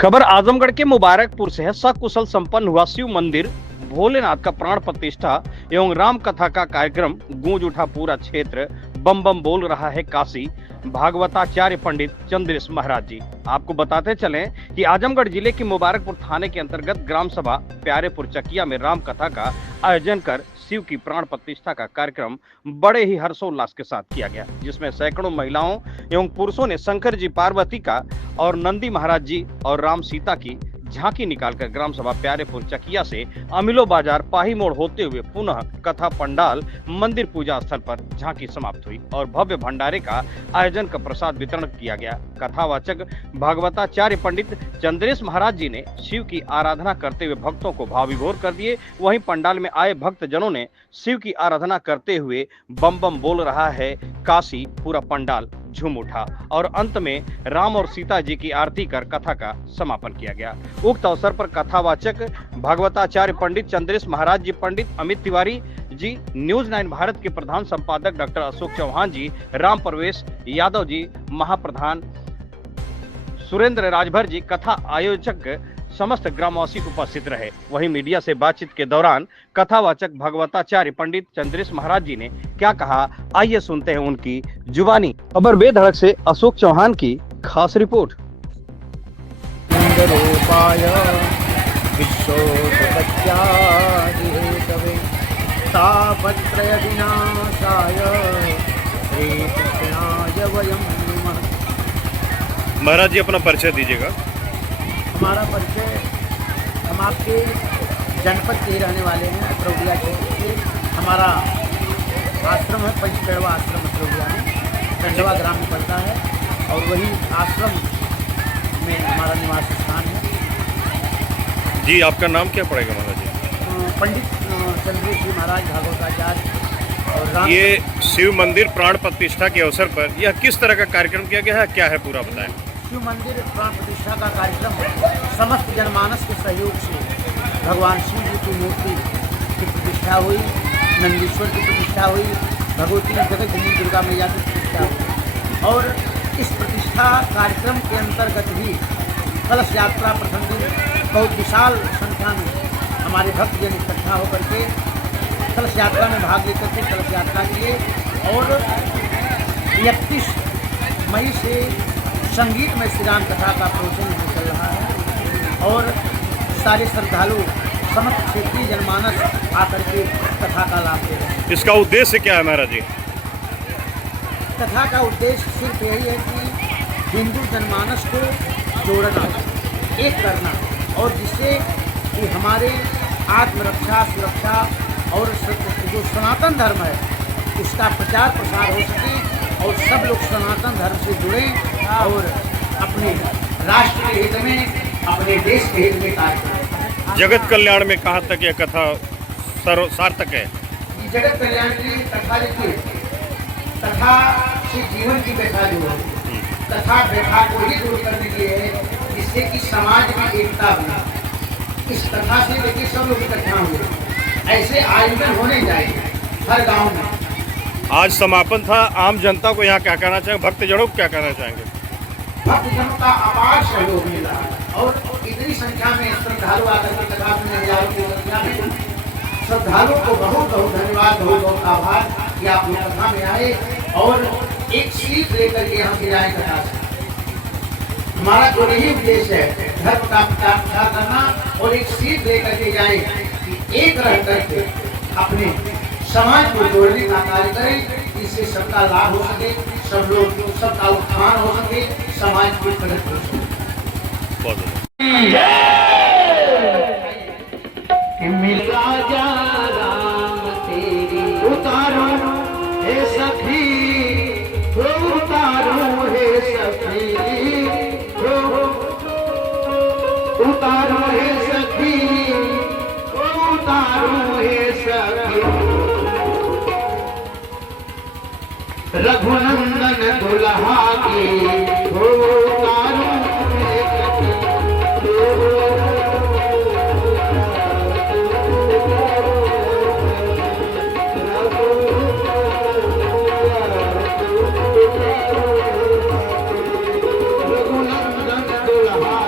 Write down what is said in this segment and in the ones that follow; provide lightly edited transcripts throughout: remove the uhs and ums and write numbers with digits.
खबर आजमगढ़ के मुबारकपुर से है। सकुशल संपन्न हुआ शिव मंदिर भोलेनाथ का प्राण प्रतिष्ठा एवं राम कथा का कार्यक्रम। गूंज उठा पूरा क्षेत्र, बम बम बोल रहा है काशी। भागवताचार्य पंडित चंद्रेश महाराज जी। आपको बताते चलें कि आजमगढ़ जिले के मुबारकपुर थाने के अंतर्गत ग्राम सभा प्यारेपुर चकिया में राम कथा का आयोजन कर शिव की प्राण प्रतिष्ठा का कार्यक्रम बड़े ही हर्षोल्लास के साथ किया गया, जिसमें सैकड़ों महिलाओं एवं पुरुषों ने शंकर जी पार्वती का और नंदी महाराज जी और राम सीता की झांकी निकालकर ग्राम सभा प्यारेपुर चकिया से अमिलो बाजार पाही मोड़ होते हुए पुनः कथा पंडाल मंदिर पूजा स्थल पर झांकी समाप्त हुई और भव्य भंडारे का आयोजन का प्रसाद वितरण किया गया। कथावाचक भागवताचार्य पंडित चंद्रेश महाराज जी ने शिव की आराधना करते हुए भक्तों को भाव विभोर कर दिए। वहीं पंडाल में आए भक्त जनों ने शिव की आराधना करते हुए बम बम बोल रहा है काशी, पूरा पंडाल झूम उठा और अंत में राम और सीता जी की आरती कर कथा का समापन किया गया। उक्त अवसर पर कथावाचक भागवताचार्य पंडित चंद्रेश महाराज जी, पंडित अमित तिवारी जी, न्यूज 9 भारत के प्रधान संपादक डॉक्टर अशोक चौहान जी, राम प्रवेश यादव जी, महाप्रधान सुरेंद्र राजभर जी, कथा आयोजक समस्त ग्रामवासी उपस्थित रहे। वहीं मीडिया से बातचीत के दौरान कथावाचक भगवताचार्य पंडित चंद्रेश महाराज जी ने क्या कहा, आइए सुनते हैं उनकी जुबानी। खबर बेधड़क से अशोक चौहान की खास रिपोर्ट। महाराज जी अपना परिचय दीजिएगा। हमारा परिचय, हम आपके जनपद के रहने वाले हैं, अतरौलिया क्षेत्र के। हमारा आश्रम है पंचपेड़वा आश्रम अतरौलिया में, खंडवा ग्राम में पड़ता है और वही आश्रम में हमारा निवास स्थान है। जी आपका नाम क्या पड़ेगा महाराज जी? पंडित चंद्रेश जी महाराज भागवताचार्य और राम। ये शिव मंदिर प्राण प्रतिष्ठा के अवसर पर यह किस तरह का कार्यक्रम किया गया है, क्या है पूरा बताएं। शिव मंदिर प्राण प्रतिष्ठा का कार्यक्रम समस्त जनमानस के सहयोग से भगवान शिव जी की मूर्ति की प्रतिष्ठा हुई, नंदीश्वर की प्रतिष्ठा हुई, भगवती जगत जननी दुर्गा मैया की प्रतिष्ठा हुई और इस प्रतिष्ठा कार्यक्रम के अंतर्गत ही कलश यात्रा प्रथम दिन बहुत विशाल संख्या में हमारे भक्तजन इकट्ठा होकर के कलश यात्रा में भाग लेकर के कलश यात्रा किए और 31 मई से संगीत में श्री राम कथा का प्रवचन चल रहा है और सारे श्रद्धालु समस्त क्षेत्रीय जनमानस आकर के कथा का लाभ ले रहे हैं। इसका उद्देश्य क्या है महाराज जी? कथा का उद्देश्य सिर्फ यही है कि हिंदू जनमानस को जोड़ना, एक करना और जिससे कि हमारे आत्मरक्षा, सुरक्षा और जो सनातन धर्म है उसका प्रचार प्रसार हो सके और सब लोग सनातन धर्म से जुड़े और अपने राष्ट्र के हित में, अपने देश के हित में कार्य करें। जगत कल्याण में कहाँ तक यह कथा सार्थक है? ये जगत कल्याण की कथा देखिए, कथा से जीवन की व्यथा जो है, कथा व्यथा को ही दूर करने के लिए है, जिससे कि समाज में एकता बना। इस कथा से देखिए सब लोग इकट्ठा हुए, ऐसे आयोजन होने चाहिए हर गाँव में। आज समापन था, आम जनता को यहाँ क्या कहना चाहेंगे, भक्तजनों को क्या कहना चाहेंगे? भक्तजनों का अपार सहयोग मिला और इतनी संख्या में श्रद्धालु आकर के कथा सुनने, हजारों की संख्या में श्रद्धालुओं को बहुत बहुत धन्यवाद, बहुत बहुत आभार कि आप लोग कथा में आए और एक सीख लेकर के यहाँ से जाए कथा से। हमारा तो यही उद्देश्य है, धर्म का प्रचार करना और एक सीख लेकर के जाए कि एक रह करके अपने समाज को जोड़ने का कार्य करें, इससे सबका लाभ हो सके, सब लोग सबका उत्थान हो सके, समाज की प्रगति हो सके। राजा राम तेरी उतारो हे सखी, उतारो हे सखी, उतारो हे सखी, उतारो हे सखी। रघुनंदन दुल्हा की उतारो हे सखी। रघुनंदन दुल्हा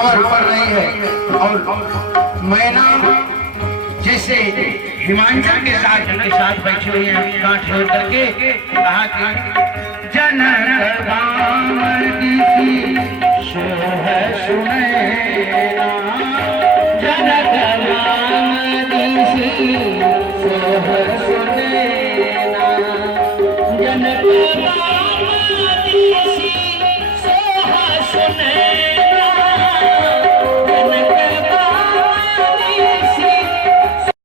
छावट पड़ रही है और मैना जैसे हिमांचल के साथ बैठी हुई है, कांट छोड़ करके कहा कि जनक बामन की सोह सुनैना, जनक बामन की सोह सुनैना, जनक बामन की